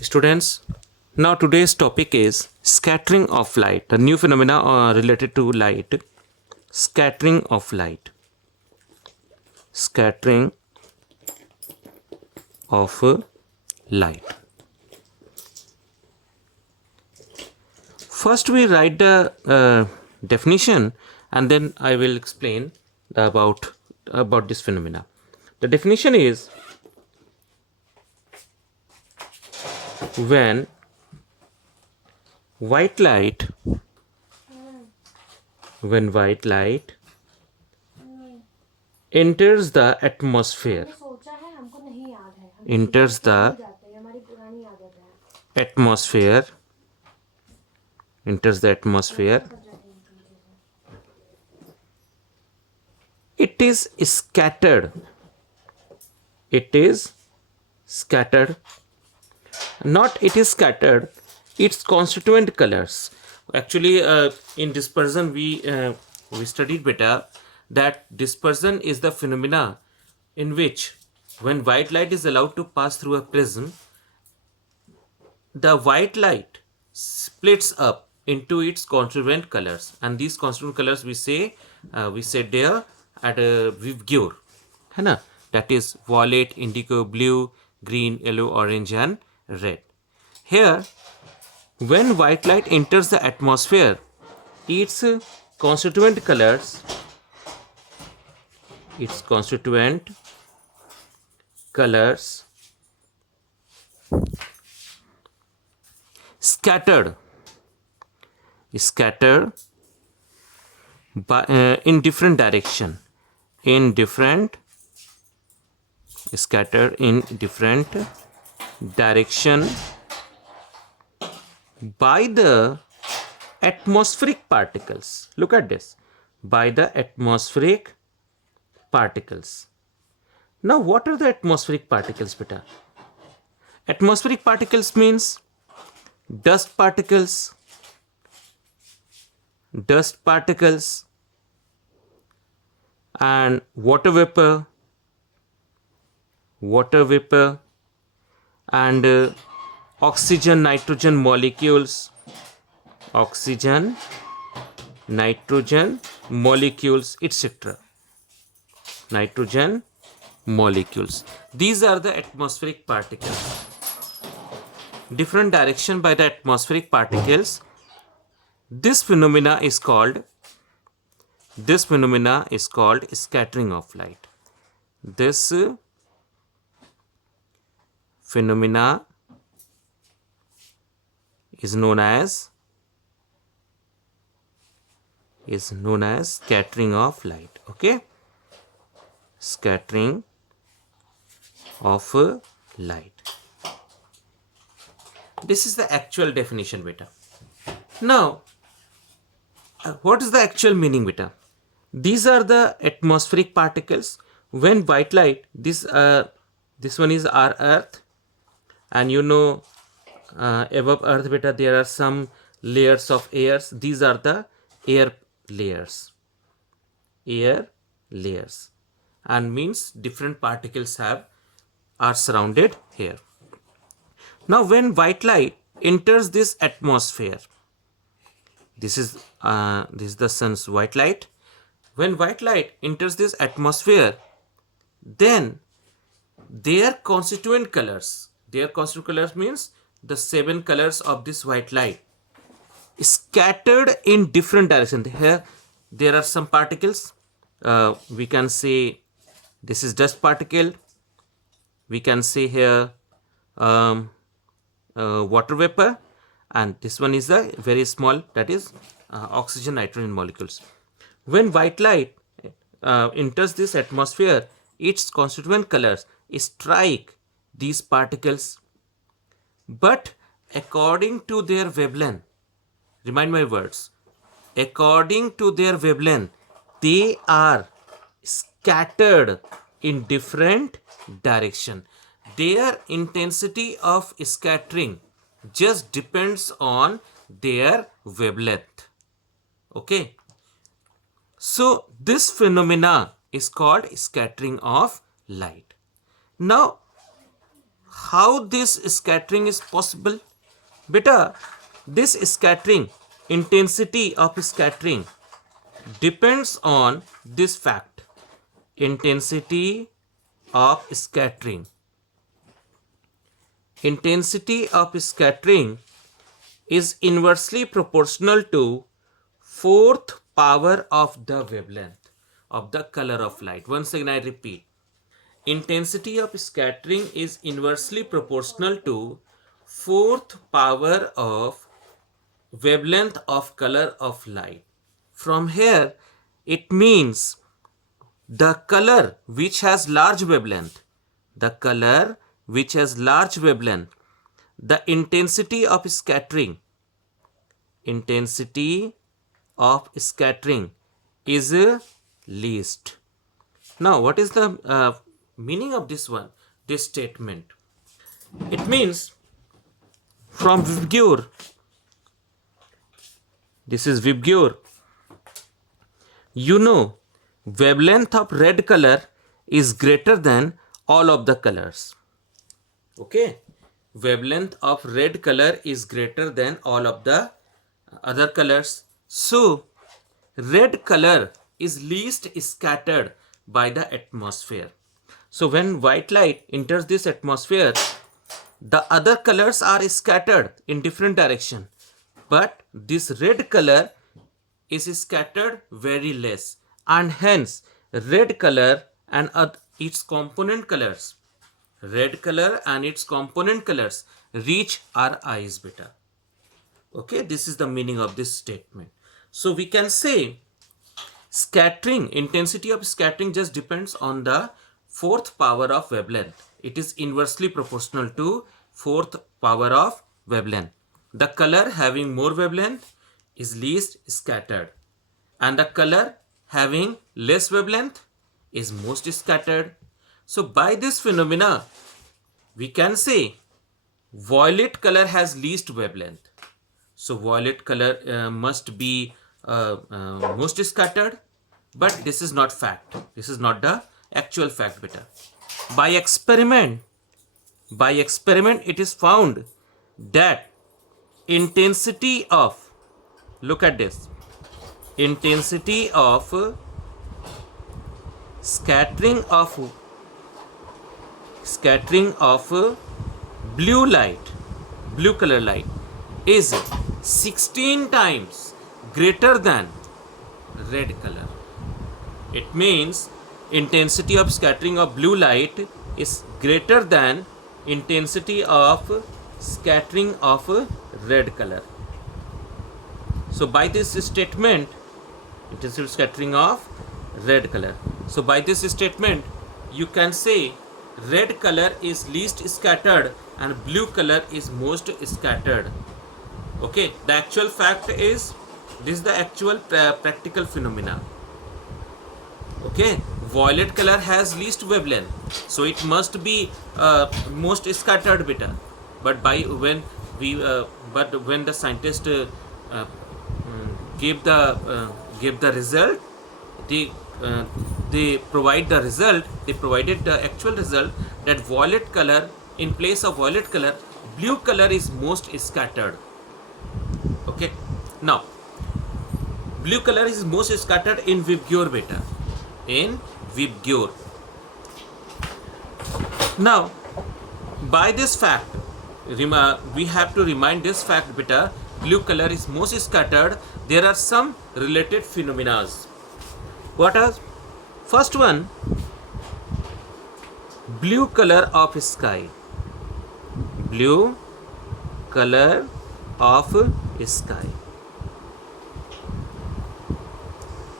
Students, now today's topic is scattering of light, the new phenomena related to light. Scattering of light. Scattering of light. First, we write the definition, and then I will explain about this phenomena. The definition is when white light enters the atmosphere enters the atmosphere enters the atmosphere it is scattered not it is scattered its constituent colors. Actually, in dispersion we studied better that dispersion is the phenomena in which when white light is allowed to pass through a prism, the white light splits up into its constituent colors, and these constituent colors we said there at Vivgure, है ना? That is violet, indigo, blue, green, yellow, orange, and red. Here, when white light enters the atmosphere, its constituent colors scattered by, in different direction by the atmospheric particles. Look at this. By the atmospheric particles. Now, what are the atmospheric particles, beta? Atmospheric particles means dust particles, and water vapor, and oxygen, nitrogen molecules, etc. Nitrogen molecules. These are the atmospheric particles. Different direction by the atmospheric particles. This phenomena is called scattering of light. This phenomena is known as scattering of light. Okay, scattering of light. This is the actual definition, beta. Now, what is the actual meaning, beta? These are the atmospheric particles. When white light, this one is our Earth, and you know, above Earth, beta, there are some layers of airs. These are the air layers, and means different particles are surrounded here. Now, when white light enters this atmosphere, this is the sun's white light. When white light enters this atmosphere, then their constituent colors means the 7 colors of this white light scattered in different directions. Here there are some particles. We can say this is dust particle. We can say here water vapor, and this one is the very small, that is oxygen, nitrogen molecules. When white light enters this atmosphere, its constituent colors strike these particles, but according to their wavelength, remind my words, according to their wavelength, they are scattered in different direction. Their intensity of scattering just depends on their wavelength. Okay, so this phenomena is called scattering of light. Now, how this scattering is possible? Beta, this scattering, intensity of scattering depends on this fact. Intensity of scattering. Intensity of scattering is inversely proportional to fourth power of the wavelength of the color of light. Once again I repeat. Intensity of scattering is inversely proportional to fourth power of wavelength of color of light. From here, it means the color which has large wavelength, the intensity of scattering, is least. Now, what is the meaning of this statement? It means from Vibgyor, this is Vibgyor, wavelength of red color is greater than all of the colors. Okay, wavelength of red color is greater than all of the other colors. So, red color is least scattered by the atmosphere. So, when white light enters this atmosphere, the other colors are scattered in different direction, but this red color is scattered very less, and hence red color and its component colors, reach our eyes better. Okay, this is the meaning of this statement. So we can say scattering, intensity of scattering just depends on the fourth power of wavelength. It is inversely proportional to fourth power of wavelength. The color having more wavelength is least scattered, and the color having less wavelength is most scattered. So by this phenomena, we can say violet color has least wavelength. So violet color must be most scattered, but this is not fact. This is not the actual fact, beta. By experiment, it is found that intensity of, look at this, intensity of scattering of blue color light is 16 times greater than red color. It means intensity of scattering of blue light is greater than intensity of scattering of red color. So by this statement, intensity of scattering of red color. So by this statement, you can say red color is least scattered and blue color is most scattered. Okay, the actual fact is, this is the actual practical phenomena. Okay, violet color has least wavelength, so it must be most scattered beta. But when the scientist give the result, they provided the actual result that violet color, in place of violet color, blue color is most scattered. Okay, now blue color is most scattered in Vibgyor beta, in Vibgyor. Now by this fact, we have to remind this fact beta, blue color is most scattered. There are some related phenomena. What are? First one, blue color of sky. Blue color of sky.